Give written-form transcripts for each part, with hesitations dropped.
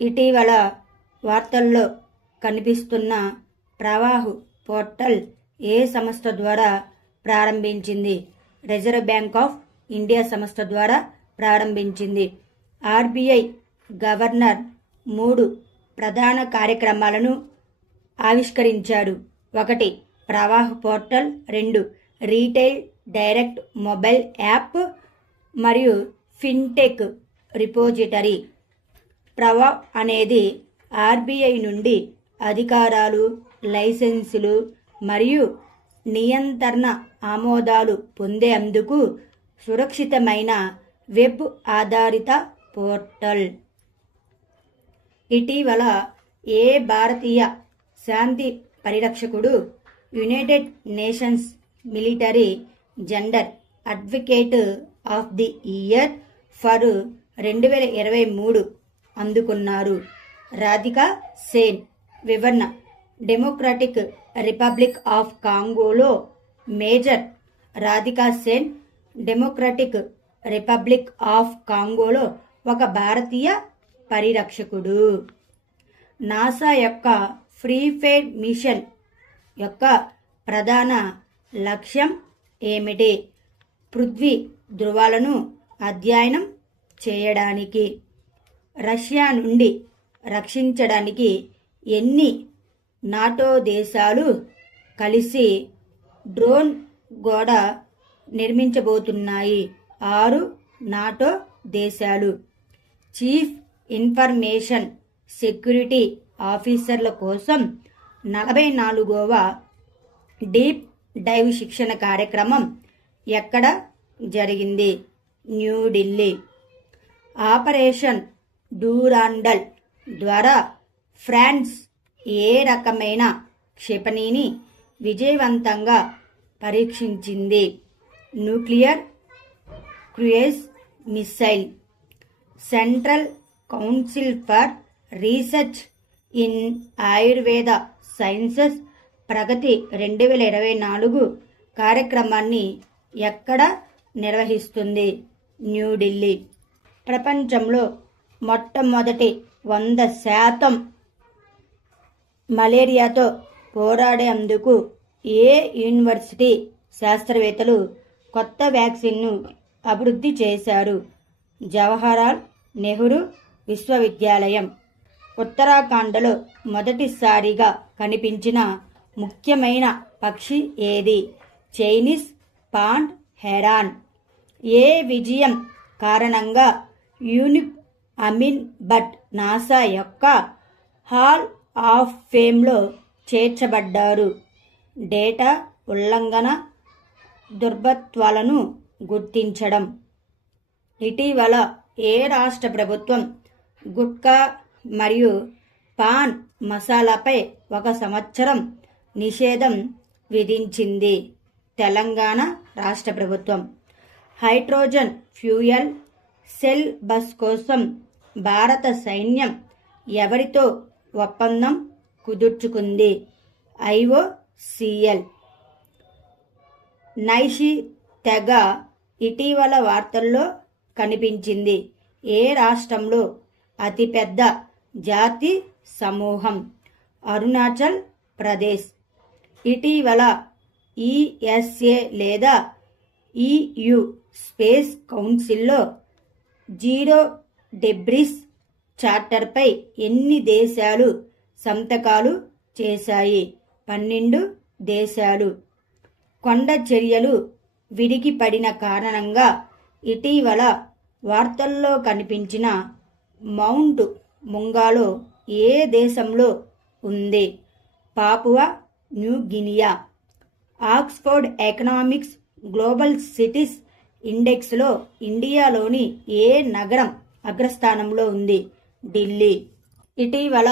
ఇటీవల వార్తల్లో కనిపిస్తున్న ప్రవాహ్ పోర్టల్ ఏ సంస్థ ద్వారా ప్రారంభించింది? రిజర్వ్ బ్యాంక్ ఆఫ్ ఇండియా సంస్థ ద్వారా ప్రారంభించింది. ఆర్బీఐ గవర్నర్ 3 ప్రధాన కార్యక్రమాలను ఆవిష్కరించాడు. 1 Pravah portal, 2 retail direct mobile app మరియు ఫిన్టెక్ రిపోజిటరీ. ప్రవాహ్ అనేది ఆర్బీఐ నుండి అధికారాలు, లైసెన్సులు మరియు నియంత్రణ ఆమోదాలు పొందేందుకు సురక్షితమైన వెబ్ ఆధారిత పోర్టల్. ఇటీవల ఏ భారతీయ శాంతి పరిరక్షకుడు United Nations military gender advocate of the year for 2023 అందుకున్నారు? రాధికా సేన్. వివరణ: డెమోక్రటిక్ రిపబ్లిక్ ఆఫ్ కాంగోలో major Radhika Sen Democratic Republic of కాంగోలో ఒక భారతీయ పరిరక్షకుడు. నాసా యొక్క ఫ్రీ ఫైర్ మిషన్ యొక్క ప్రధాన లక్ష్యం ఏమిటి? పృథ్వీ ధృవాలను అధ్యయనం చేయడానికి. రష్యా నుండి రక్షించడానికి ఎన్ని నాటో దేశాలు కలిసి డ్రోన్ గోడ నిర్మించబోతున్నాయి? 6 నాటో దేశాలు. చీఫ్ ఇన్ఫర్మేషన్ సెక్యూరిటీ ఆఫీసర్ల కోసం 44వ డీప్ డైవ్ శిక్షణ కార్యక్రమం ఎక్కడ జరిగింది? న్యూఢిల్లీ. ఆపరేషన్ డూరాండల్ ద్వారా ఫ్రాన్స్ ఏ రకమైన క్షిపణిని విజయవంతంగా పరీక్షించింది? Nuclear cruise missile. Central Council for Research in Ayurveda sciences Pragati 2024 కార్యక్రమాన్ని ఎక్కడ నిర్వహిస్తుంది? న్యూఢిల్లీ. ప్రపంచంలో మొట్టమొదటి 100% మలేరియాతో పోరాడేందుకు ఏ యూనివర్సిటీ శాస్త్రవేత్తలు కొత్త వ్యాక్సిన్ను అభివృద్ధి చేశారు? జవహర్లాల్ నెహ్రూ విశ్వవిద్యాలయం. ఉత్తరాఖండ్లో మొదటిసారిగా కనిపించిన ముఖ్యమైన పక్షి ఏది? Chinese pond heron. ఏ విజయం కారణంగా యూనిప్ అమీన్ భట్ నాసా యొక్క హాల్ ఆఫ్ ఫేమ్లో చేర్చబడ్డారు? డేటా ఉల్లంఘన దుర్బత్వాలను గుర్తించడం. ఇటీవల ఏ రాష్ట్ర ప్రభుత్వం గుట్కా మరియు పాన్ మసాలాపై 1 సంవత్సరం నిషేధం విధించింది? తెలంగాణ రాష్ట్ర ప్రభుత్వం. హైడ్రోజన్ ఫ్యూయల్ సెల్ బస్ కోసం భారత సైన్యం ఎవరితో ఒప్పందం కుదుర్చుకుంది? IOCL. నైషి తెగ ఇటీవల వార్తల్లో కనిపించింది. ఏ రాష్ట్రంలో అతిపెద్ద జాతి సమూహం? అరుణాచల్ ప్రదేశ్. ఇటీవల ESA లేదా EU స్పేస్ కౌన్సిల్లో జీరో డెబ్రిస్ చార్టర్పై ఎన్ని దేశాలు సంతకాలు చేశాయి? 12 దేశాలు. కొండ చర్యలు విరిగిపడిన కారణంగా ఇటీవల వార్తల్లో కనిపించిన మౌంట్ ముంగాలో ఏ దేశంలో ఉంది? Papua New Guinea. Oxford Economics Global Cities ఇండెక్స్లో ఇండియాలోని ఏ నగరం అగ్రస్థానంలో ఉంది? ఢిల్లీ. ఇటీవల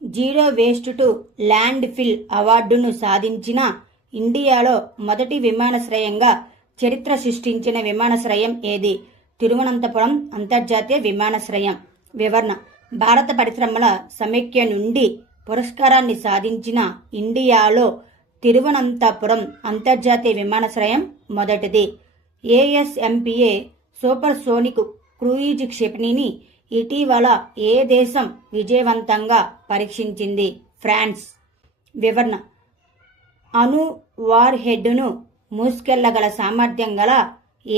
zero waste to landfill అవార్డును సాధించిన ఇండియాలో మొదటి విమానాశ్రయంగా చరిత్ర సృష్టించిన విమానాశ్రయం ఏది? తిరువనంతపురం అంతర్జాతీయ విమానాశ్రయం. వివరణ: భారత పరిశ్రమల సమైక్య నుండి పురస్కారాన్ని సాధించిన ఇండియాలో తిరువనంతపురం అంతర్జాతీయ విమానాశ్రయం మొదటిది. ASMPA సూపర్ సోనిక్ క్రూయిజ్ క్షిపణిని ఇటీవల ఏ దేశం విజయవంతంగా పరీక్షించింది? ఫ్రాన్స్. వివరణ: అణు వార్ హెడ్ను మూసుకెళ్లగల సామర్థ్యం గల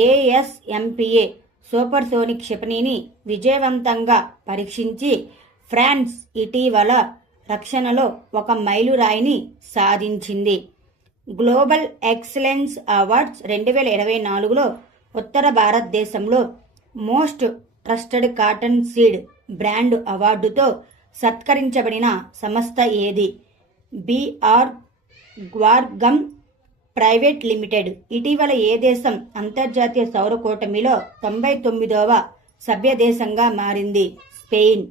ASMPA సూపర్ సోనిక్ క్షిపణిని విజయవంతంగా పరీక్షించి ఫ్రాన్స్ ఇటీవల రక్షణలో ఒక మైలురాయిని సాధించింది. గ్లోబల్ ఎక్సలెన్స్ అవార్డ్స్ 2024లో ఉత్తర భారతదేశంలో most trusted cotton seed brand అవార్డుతో సత్కరించబడిన సంస్థ ఏది? BR Guargum Private Limited. ఇటీవల ఏ దేశం అంతర్జాతీయ సౌర కూటమిలో 99వ సభ్య దేశంగా మారింది? స్పెయిన్.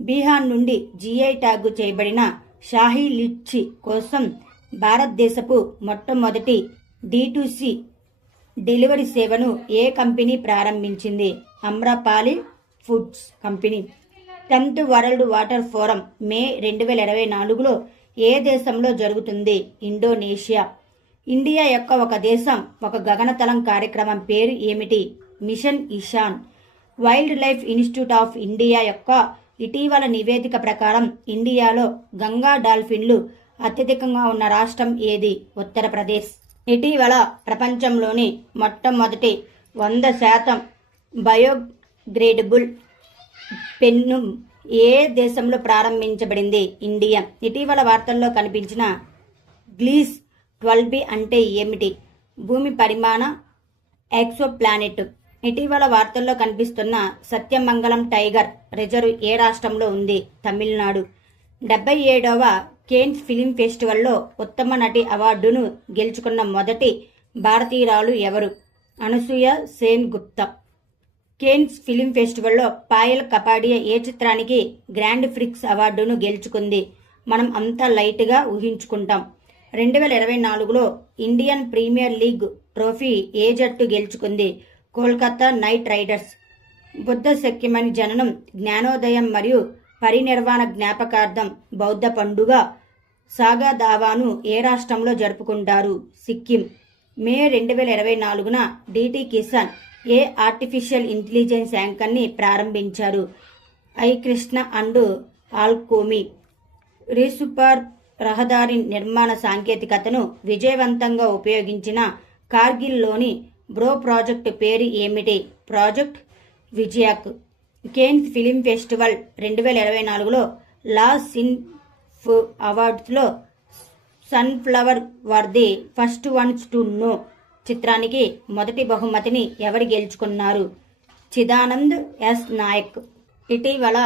బీహార్ నుండి GI ట్యాగ్ చేయబడిన షాహీ లిచ్చి కోసం భారతదేశపు మొట్టమొదటి D2C డెలివరీ సేవను ఏ కంపెనీ ప్రారంభించింది? Amrapali Foods company. 10th World Water Forum May 2024లో ఏ దేశంలో జరుగుతుంది? ఇండోనేషియా. ఇండియా యొక్క ఒక దేశం ఒక గగనతలం కార్యక్రమం పేరు ఏమిటి? Mission Ishan. Wildlife institute of India యొక్క ఇటీవల నివేదిక ప్రకారం ఇండియాలో గంగా డాల్ఫిన్లు అత్యధికంగా ఉన్న రాష్ట్రం ఏది? ఉత్తరప్రదేశ్. ఇటీవల ప్రపంచంలోని మొట్టమొదటి 100% బయోగ్రేడబుల్ పెన్ను ఏ దేశంలో ప్రారంభించబడింది? ఇండియా. ఇటీవల వార్తల్లో కనిపించిన గ్లీస్ 12b అంటే ఏమిటి? భూమి పరిమాణ ఎక్సోప్లానెట్. ఇటీవల వార్తల్లో కనిపిస్తున్న సత్యమంగళం టైగర్ రిజర్వ్ ఏ రాష్ట్రంలో ఉంది? తమిళనాడు. 77వ కేన్స్ ఫిల్మ్ ఫెస్టివల్లో ఉత్తమ నటి అవార్డును గెలుచుకున్న మొదటి భారతీయురాలు ఎవరు? అనసూయ సేన్ గుప్తా. కేన్స్ ఫిల్మ్ ఫెస్టివల్లో పాయల్ కపాడియా ఏ చిత్రానికి గ్రాండ్ ప్రిక్స్ అవార్డును గెలుచుకుంది? మనం అంతా లైట్గా ఊహించుకుంటాం. 2024లో ఇండియన్ ప్రీమియర్ లీగ్ ట్రోఫీ ఏ జట్టు గెలుచుకుంది? Kolkata Knight Riders. బుద్ధ శక్యమణి జననం, జ్ఞానోదయం మరియు పరినిర్వాణ జ్ఞాపకార్థం బౌద్ధ పండుగ సాగా దావాను ఏ రాష్ట్రంలో జరుపుకుంటారు? సిక్కిం. మే 2024న DT కిసాన్ ఏ ఆర్టిఫిషియల్ ఇంటెలిజెన్స్ యాంకర్ని ప్రారంభించారు? కృష్ణ అండ్ ఆల్కోమి. రీసూపర్ రహదారి నిర్మాణ సాంకేతికతను విజయవంతంగా ఉపయోగించిన కార్గిల్లోని బ్రో ప్రాజెక్టు పేరు ఏమిటి? Project Vijayak. Cannes film festival 2024లో లాస్ ఇన్ఫ్ అవార్డ్స్లో sunflower were the first ones to know చిత్రానికి మొదటి బహుమతిని ఎవరు గెలుచుకున్నారు? చిదానంద్ ఎస్ నాయక్. ఇటీవల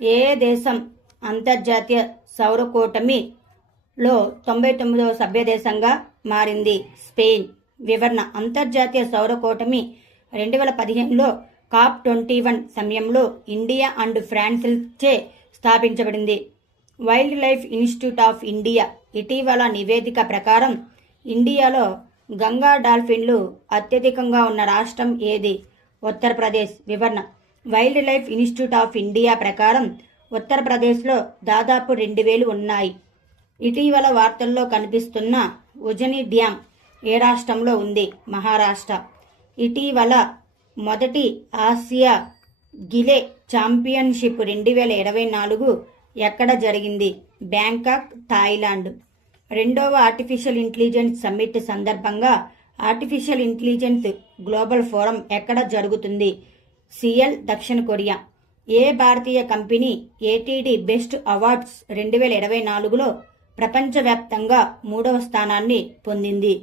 ఏ దేశం అంతర్జాతీయ సౌర కూటమిలో 99వ సభ్య దేశంగా మారింది? స్పెయిన్. వివరణ: అంతర్జాతీయ సౌర కూటమి 2015లో COP21 సమయంలో ఇండియా అండ్ ఫ్రాన్స్చే స్థాపించబడింది. Wild life institute of India ఇటీవల నివేదిక ప్రకారం ఇండియాలో గంగా డాల్ఫిన్లు అత్యధికంగా ఉన్న రాష్ట్రం ఏది? ఉత్తరప్రదేశ్. వివరణ: wild life institute of India ప్రకారం ఉత్తరప్రదేశ్లో దాదాపు 2000 ఉన్నాయి. ఇటీవల వార్తల్లో కనిపిస్తున్న ఉజని డ్యాం ఏ రాష్ట్రంలో ఉంది? మహారాష్ట్ర. ఇటీవల మొదటి ఆసియా గిలే ఛాంపియన్షిప్ 2024 ఎక్కడ జరిగింది? Bangkok, Thailand. రెండవ ఆర్టిఫిషియల్ ఇంటెలిజెన్స్ సమ్మిట్ సందర్భంగా ఆర్టిఫిషియల్ ఇంటెలిజెన్స్ గ్లోబల్ ఫోరం ఎక్కడ జరుగుతుంది? సియల్, దక్షిణ కొరియా. ఏ భారతీయ కంపెనీ ATD బెస్ట్ అవార్డ్స్ 2024లో ప్రపంచవ్యాప్తంగా 3వ స్థానాన్ని పొందింది?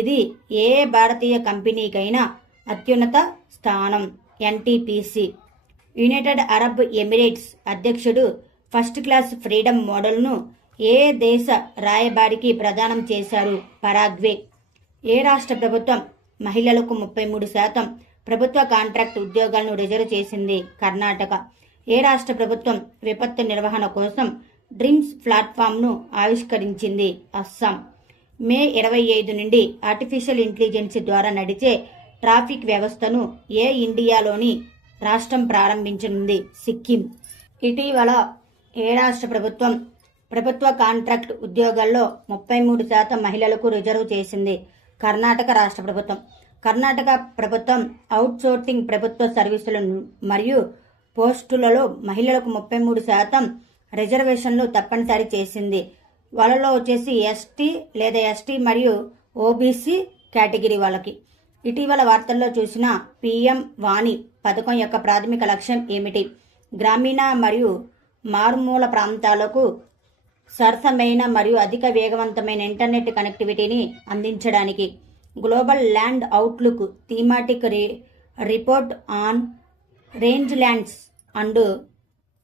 ఇది ఏ భారతీయ కంపెనీకైనా అత్యున్నత స్థానం. NTPC. యునైటెడ్ అరబ్ ఎమిరేట్స్ అధ్యక్షుడు ఫస్ట్ క్లాస్ ఫ్రీడమ్ మోడల్ను ఏ దేశ రాయబారికి ప్రదానం చేశారు? పరాగ్వే. ఏ రాష్ట్ర ప్రభుత్వం మహిళలకు 33% ప్రభుత్వ కాంట్రాక్ట్ ఉద్యోగాలను రిజర్వ్ చేసింది? కర్ణాటక. ఏ రాష్ట్ర ప్రభుత్వం విపత్తు నిర్వహణ కోసం డ్రీమ్స్ ప్లాట్ఫామ్ను ఆవిష్కరించింది? అస్సాం. మే 25 నుండి ఆర్టిఫిషియల్ ఇంటెలిజెన్స్ ద్వారా నడిచే ట్రాఫిక్ వ్యవస్థను ఏ ఇండియాలోని రాష్ట్రం ప్రారంభించనుంది? సిక్కిం. ఇటీవల ఏ రాష్ట్ర ప్రభుత్వం ప్రభుత్వ కాంట్రాక్ట్ ఉద్యోగాల్లో 33% మహిళలకు రిజర్వ్ చేసింది కర్ణాటక రాష్ట్ర ప్రభుత్వం. కర్ణాటక ప్రభుత్వం అవుట్సోర్సింగ్ ప్రభుత్వ సర్వీసులను మరియు పోస్టులలో మహిళలకు 33% రిజర్వేషన్లు తప్పనిసరి చేసింది. వాళ్ళలో వచ్చేసి ఎస్టీ లేదా ఎస్టీ మరియు ఓబీసీ కేటగిరీ వాళ్ళకి. ఇటీవల వార్తల్లో చూసిన పీఎం వాణి పథకం యొక్క ప్రాథమిక లక్ష్యం ఏమిటి? గ్రామీణ మరియు మారుమూల ప్రాంతాలకు సరసమైన మరియు అధిక వేగవంతమైన ఇంటర్నెట్ కనెక్టివిటీని అందించడానికి. Global land outlook thematic report on rangelands and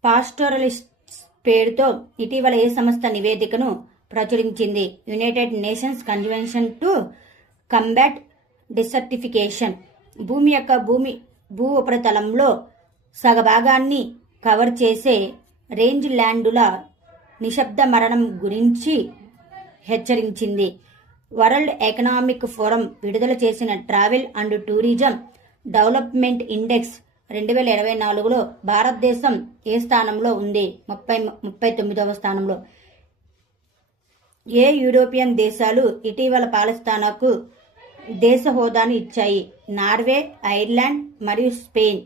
pastoralists పేరుతో ఇటీవల ఏ సంస్థ నివేదికను ప్రచురించింది? United Nations Convention to Combat Desertification. భూమి యొక్క భూ ఉపరితలంలో సగభాగాన్ని కవర్ చేసే రేంజ్ ల్యాండుల నిశ్శబ్ద మరణం గురించి హెచ్చరించింది. వరల్డ్ ఎకనామిక్ ఫోరం విడుదల చేసిన travel and tourism development index 2024లో భారతదేశం ఏ స్థానంలో ఉంది? 39వ స్థానంలో. ఏ యూరోపియన్ దేశాలు ఇటీవల పాలస్తీనాకు దేశ హోదాను ఇచ్చాయి? నార్వే, ఐర్లాండ్ మరియు స్పెయిన్.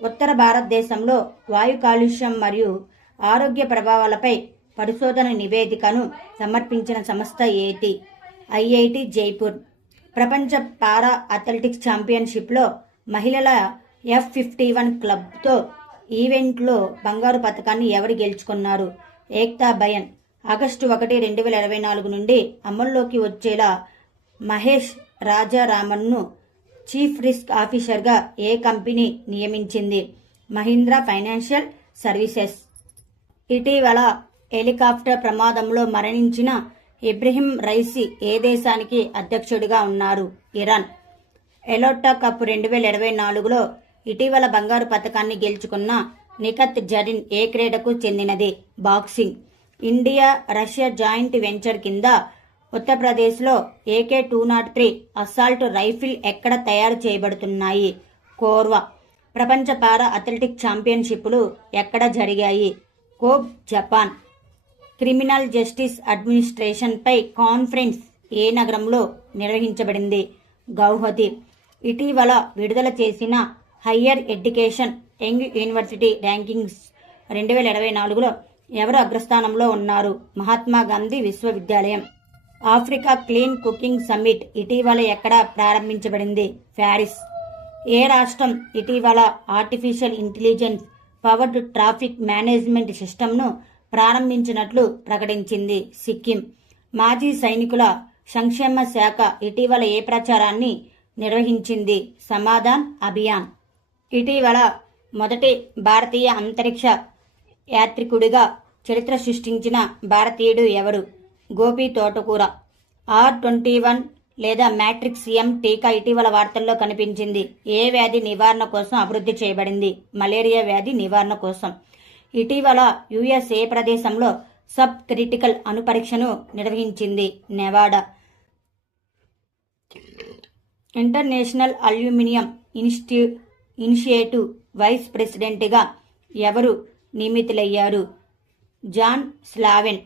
ఉత్తర భారతదేశంలో వాయు కాలుష్యం మరియు ఆరోగ్య ప్రభావాలపై పరిశోధన నివేదికను సమర్పించిన సంస్థ ఏది? ఐఐటి జైపూర్. ప్రపంచ పారా అథ్లెటిక్స్ ఛాంపియన్షిప్లో మహిళల F51 క్లబ్తో ఈవెంట్లో బంగారు పతకాన్ని ఎవరు గెలుచుకున్నారు? ఏక్తా బయన్. ఆగస్టు 1, 2024 నుండి అమల్లోకి వచ్చేలా మహేష్ రాజారామన్ను చీఫ్ రిస్క్ ఆఫీసర్గా ఏ కంపెనీ నియమించింది? Mahindra financial services. ఇటీవల హెలికాప్టర్ ప్రమాదంలో మరణించిన ఇబ్రహీం రైసీ ఏ దేశానికి అధ్యక్షుడిగా ఉన్నారు? ఇరాన్. ఎలోటా కప్ 2024లో ఇటీవల బంగారు పతకాన్ని గెలుచుకున్న నిఖత్ జరీన్ ఏ క్రీడకు చెందినది? Boxing. India Russia joint venture కింద ఉత్తరప్రదేశ్లో AK-203 అసాల్ట్ రైఫిల్ ఎక్కడ తయారు చేయబడుతున్నాయి? కోర్వా. ప్రపంచ పారా అథ్లెటిక్ ఛాంపియన్షిప్లు ఎక్కడ జరిగాయి? Kobe, Japan. క్రిమినల్ జస్టిస్ అడ్మినిస్ట్రేషన్పై కాన్ఫరెన్స్ ఏ నగరంలో నిర్వహించబడింది? గౌహతి. ఇటీవల విడుదల చేసిన Higher Education Young University Rankings 2024లో ఎవరు అగ్రస్థానంలో ఉన్నారు? మహాత్మా గాంధీ విశ్వవిద్యాలయం. ఆఫ్రికా క్లీన్ కుకింగ్ సమ్మిట్ ఇటీవల ఎక్కడ ప్రారంభించబడింది? ప్యారిస్. ఏ రాష్ట్రం ఇటీవల artificial intelligence powered traffic management సిస్టమ్ను ప్రారంభించినట్లు ప్రకటించింది? సిక్కిం. మాజీ సైనికుల సంక్షేమ శాఖ ఇటీవల ఏ ప్రచారాన్ని నిర్వహించింది? సమాధాన్ అభియాన్. ఇటీవల మొదటి భారతీయ అంతరిక్ష యాత్రికుడిగా చరిత్ర సృష్టించిన భారతీయుడు ఎవరు? గోపి తోటకూర. R21 లేదా మ్యాట్రిక్స్ M టీకా ఇటీవల వార్తల్లో కనిపించింది. ఏ వ్యాధి నివారణ కోసం అభివృద్ధి చేయబడింది? మలేరియా వ్యాధి నివారణ కోసం. ఇటీవల US ఏ ప్రదేశంలో సబ్ క్రిటికల్ అణుపరీక్షను నిర్వహించింది? Nevada. International aluminium initiative vice ప్రెసిడెంట్గా ఎవరు నియమితులయ్యారు? జాన్ స్లావెన్.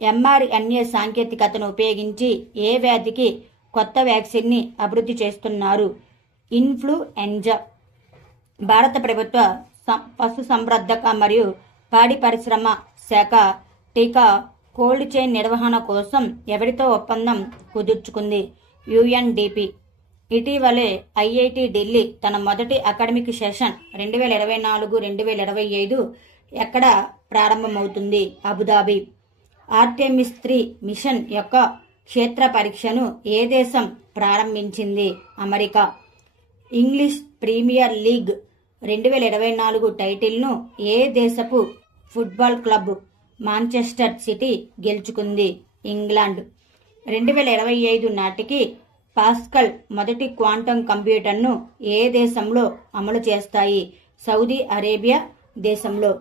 mRNA సాంకేతికతను ఉపయోగించి ఏ వ్యాధికి కొత్త వ్యాక్సిన్ని అభివృద్ధి చేస్తున్నారు? ఇన్ఫ్లుయెంజా. భారత ప్రభుత్వ పశు సంవర్ధక మరియు పాడి పరిశ్రమ శాఖ టీకా కోల్డ్ చైన్ నిర్వహణ కోసం ఎవరితో ఒప్పందం కుదుర్చుకుంది? UNDP. ఇటీవలే ఐఐటి ఢిల్లీ తన మొదటి అకాడమిక్ సెషన్ 2024-2025 ఎక్కడ ప్రారంభమవుతుంది? అబుదాబి. ఆర్టెమిస్ 3 మిషన్ యొక్క క్షేత్ర పరీక్షను ఏ దేశం ప్రారంభించింది? అమెరికా. ఇంగ్లీష్ ప్రీమియర్ లీగ్ 2024 టైటిల్ను ఏ దేశపు ఫుట్బాల్ క్లబ్ మాంచెస్టర్ సిటీ గెలుచుకుంది? ఇంగ్లాండ్. 2025 నాటికి పాస్కల్ మొదటి క్వాంటం కంప్యూటర్ను ఏ దేశంలో అమలు చేస్తాయి? సౌదీ అరేబియా దేశంలో.